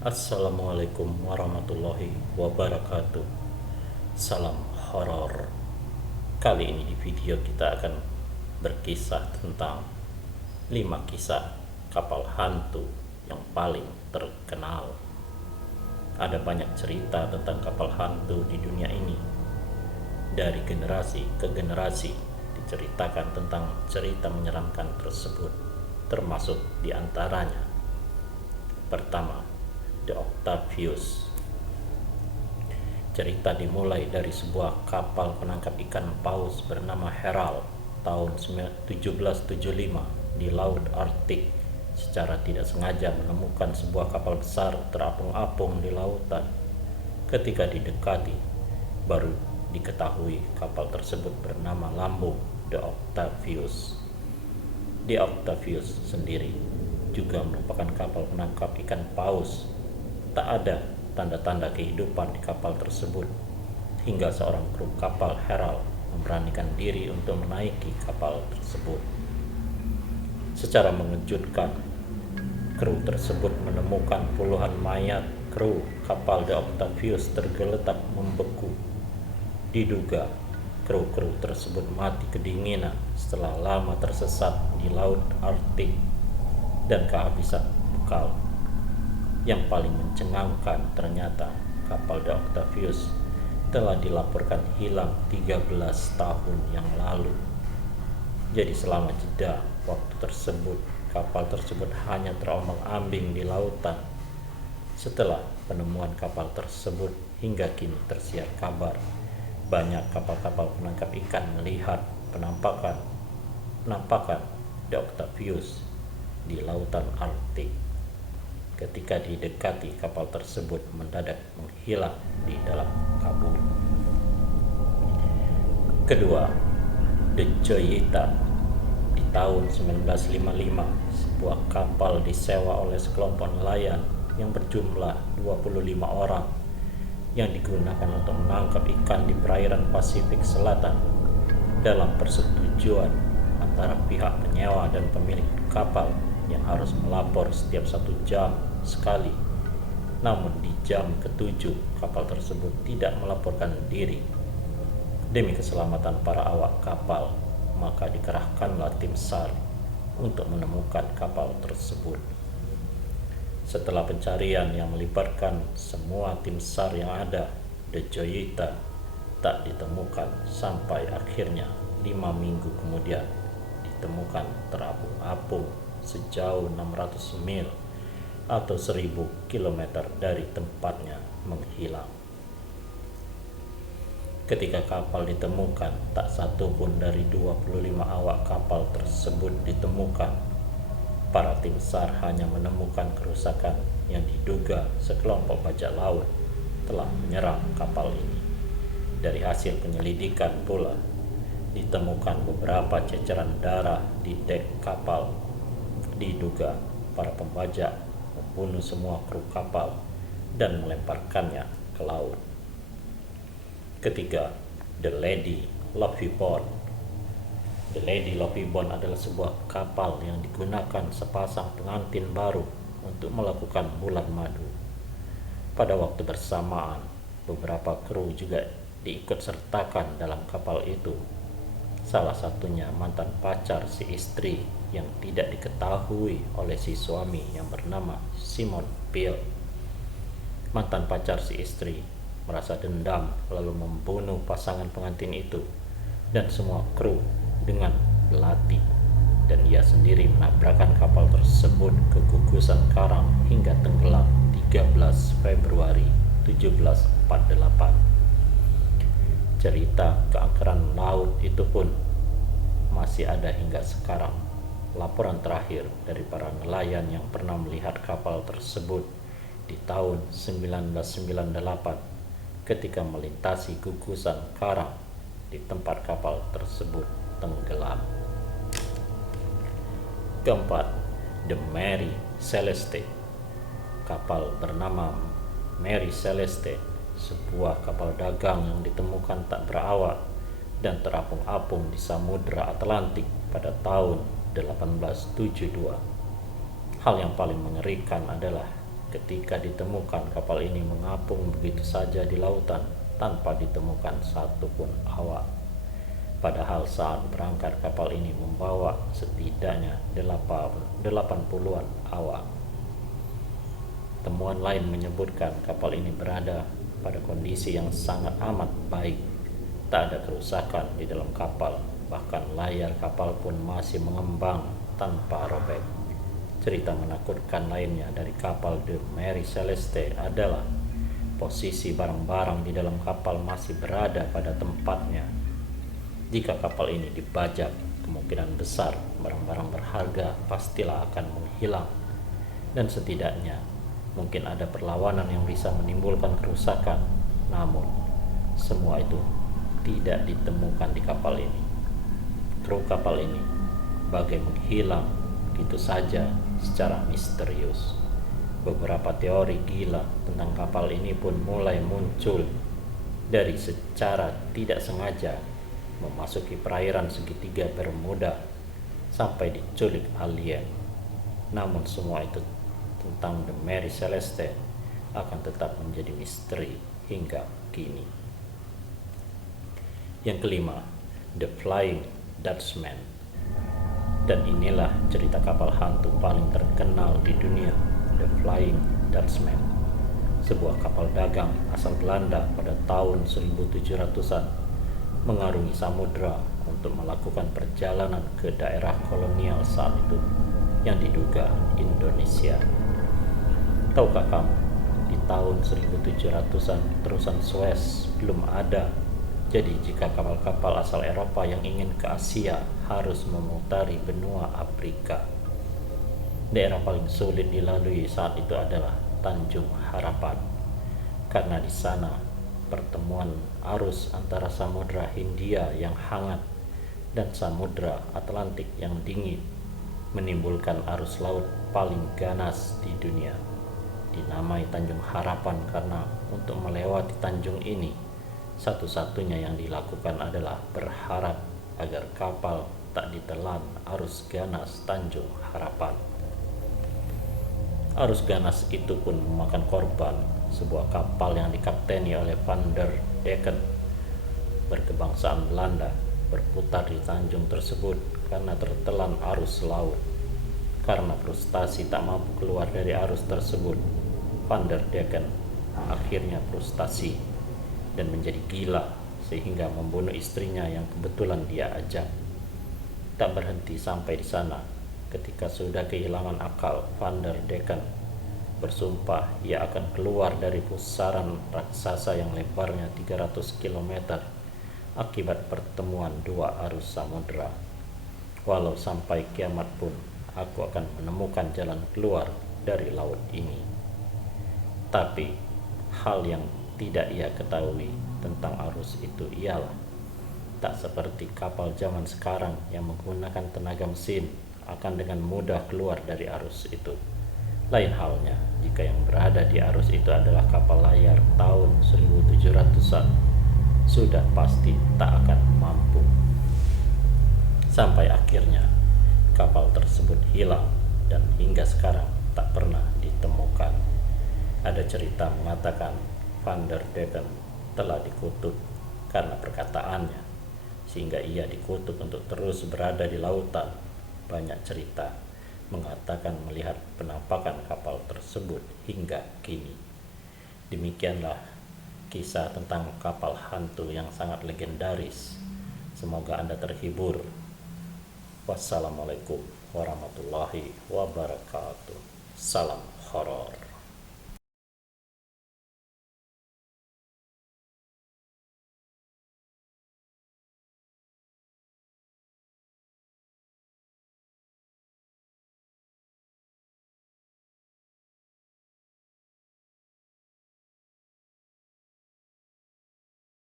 Assalamualaikum warahmatullahi wabarakatuh. Salam horor. Kali ini di video kita akan berkisah tentang 5 kisah kapal hantu yang paling terkenal. Ada banyak cerita tentang kapal hantu di dunia ini. Dari generasi ke generasi diceritakan tentang cerita menyeramkan tersebut, termasuk diantaranya. Pertama, The Octavius. Cerita dimulai dari sebuah kapal penangkap ikan paus bernama Herald tahun 1775 di Laut Arktik. Secara tidak sengaja menemukan sebuah kapal besar terapung-apung di lautan. Ketika didekati, baru diketahui kapal tersebut bernama lambung The Octavius. The Octavius sendiri juga merupakan kapal penangkap ikan paus. Tak ada tanda-tanda kehidupan di kapal tersebut hingga seorang kru kapal Herald memberanikan diri untuk menaiki kapal tersebut. Secara mengejutkan, kru tersebut menemukan puluhan mayat kru kapal The Octavius tergeletak membeku. Diduga kru-kru tersebut mati kedinginan setelah lama tersesat di Laut Arktik dan kehabisan bekal. Yang paling mencengangkan, ternyata kapal The Octavius telah dilaporkan hilang 13 tahun yang lalu. Jadi selama jeda waktu tersebut, kapal tersebut hanya terombang-ambing di lautan. Setelah penemuan kapal tersebut, hingga kini tersiar kabar banyak kapal-kapal penangkap ikan melihat penampakan The Octavius di lautan Arktik. Ketika didekati, kapal tersebut mendadak menghilang di dalam kabut. Kedua, The Joyita. Di tahun 1955, sebuah kapal disewa oleh sekelompok nelayan yang berjumlah 25 orang yang digunakan untuk menangkap ikan di perairan Pasifik Selatan. Dalam persetujuan antara pihak penyewa dan pemilik kapal yang harus melapor setiap 1 jam sekali. Namun di jam ke-7 kapal tersebut tidak melaporkan diri. Demi keselamatan para awak kapal, maka dikerahkanlah tim SAR untuk menemukan kapal tersebut. Setelah pencarian yang melibatkan semua tim SAR yang ada, The Joyita tak ditemukan sampai akhirnya 5 minggu kemudian ditemukan terapung-apung sejauh 600 mil atau 1000 km dari tempatnya menghilang. Ketika kapal ditemukan, tak satu pun dari 25 awak kapal tersebut ditemukan. Para tim SAR hanya menemukan kerusakan yang diduga sekelompok bajak laut telah menyerang kapal ini. Dari hasil penyelidikan pula, ditemukan beberapa ceceran darah di dek kapal. Diduga para pembajak membunuh semua kru kapal dan melemparkannya ke laut. Ketiga, The Lady Loveybond. The Lady Loveybond adalah sebuah kapal yang digunakan sepasang pengantin baru untuk melakukan bulan madu. Pada waktu bersamaan, beberapa kru juga diikut sertakan dalam kapal itu. Salah satunya mantan pacar si istri yang tidak diketahui oleh si suami yang bernama Simon Peel. Mantan pacar si istri merasa dendam lalu membunuh pasangan pengantin itu dan semua kru dengan belati, dan ia sendiri menabrakkan kapal tersebut ke gugusan karang hingga tenggelam 13 Februari 1748. Cerita keangkeran laut itu pun masih ada hingga sekarang. Laporan terakhir dari para nelayan yang pernah melihat kapal tersebut di tahun 1998 ketika melintasi gugusan karang di tempat kapal tersebut tenggelam. Keempat, The Mary Celeste. Kapal bernama Mary Celeste, sebuah kapal dagang yang ditemukan tak berawak dan terapung-apung di Samudra Atlantik pada tahun 1872. Hal yang paling mengerikan adalah ketika ditemukan kapal ini mengapung begitu saja di lautan tanpa ditemukan satupun awak. Padahal saat berangkat kapal ini membawa setidaknya 80-an awak. Temuan lain menyebutkan kapal ini berada pada kondisi yang sangat amat baik. Tak ada kerusakan di dalam kapal, bahkan layar kapal pun masih mengembang tanpa robek. Cerita menakutkan lainnya dari kapal The Mary Celeste adalah posisi barang-barang di dalam kapal masih berada pada tempatnya. Jika kapal ini dibajak, kemungkinan besar barang-barang berharga pastilah akan menghilang. Dan setidaknya mungkin ada perlawanan yang bisa menimbulkan kerusakan. Namun semua itu tidak ditemukan di kapal ini. Kru kapal ini bagai menghilang begitu saja secara misterius. Beberapa teori gila tentang kapal ini pun mulai muncul, dari secara tidak sengaja memasuki perairan segitiga Bermuda sampai diculik alien. Namun semua itu tentang The Mary Celeste akan tetap menjadi misteri hingga kini. Yang kelima, The Flying Dutchman. Dan inilah cerita kapal hantu paling terkenal di dunia, The Flying Dutchman. Sebuah kapal dagang asal Belanda pada tahun 1700-an mengarungi samudra untuk melakukan perjalanan ke daerah kolonial saat itu yang diduga Indonesia. Tahukah kamu, di tahun 1700-an terusan Suez belum ada. Jadi jika kapal-kapal asal Eropa yang ingin ke Asia harus memutari benua Afrika. Daerah paling sulit dilalui saat itu adalah Tanjung Harapan, karena di sana pertemuan arus antara Samudra Hindia yang hangat dan Samudra Atlantik yang dingin menimbulkan arus laut paling ganas di dunia. Dinamai Tanjung Harapan karena untuk melewati tanjung ini, satu-satunya yang dilakukan adalah berharap agar kapal tak ditelan arus ganas Tanjung Harapan. Arus ganas itu pun memakan korban. Sebuah kapal yang dikapteni oleh Van der Decken berkebangsaan Belanda berputar di tanjung tersebut karena tertelan arus laut. Karena frustasi tak mampu keluar dari arus tersebut, Van der Decken akhirnya frustasi dan menjadi gila sehingga membunuh istrinya yang kebetulan dia ajak. Tak berhenti sampai di sana. Ketika sudah kehilangan akal, Van der Decken bersumpah ia akan keluar dari pusaran raksasa yang lebarnya 300 km akibat pertemuan dua arus samudra. Walau sampai kiamat pun, aku akan menemukan jalan keluar dari laut ini. Tapi hal yang tidak ia ketahui tentang arus itu ialah tak seperti kapal zaman sekarang yang menggunakan tenaga mesin akan dengan mudah keluar dari arus itu. Lain halnya jika yang berada di arus itu adalah kapal layar tahun 1700-an, sudah pasti tak akan mampu. Sampai akhirnya kapal tersebut hilang dan hingga sekarang tak pernah ditemukan. Ada cerita mengatakan Van der Decken telah dikutuk karena perkataannya, sehingga ia dikutuk untuk terus berada di lautan. Banyak cerita mengatakan melihat penampakan kapal tersebut hingga kini. Demikianlah kisah tentang kapal hantu yang sangat legendaris. Semoga Anda terhibur. Wassalamualaikum warahmatullahi wabarakatuh. Salam horor.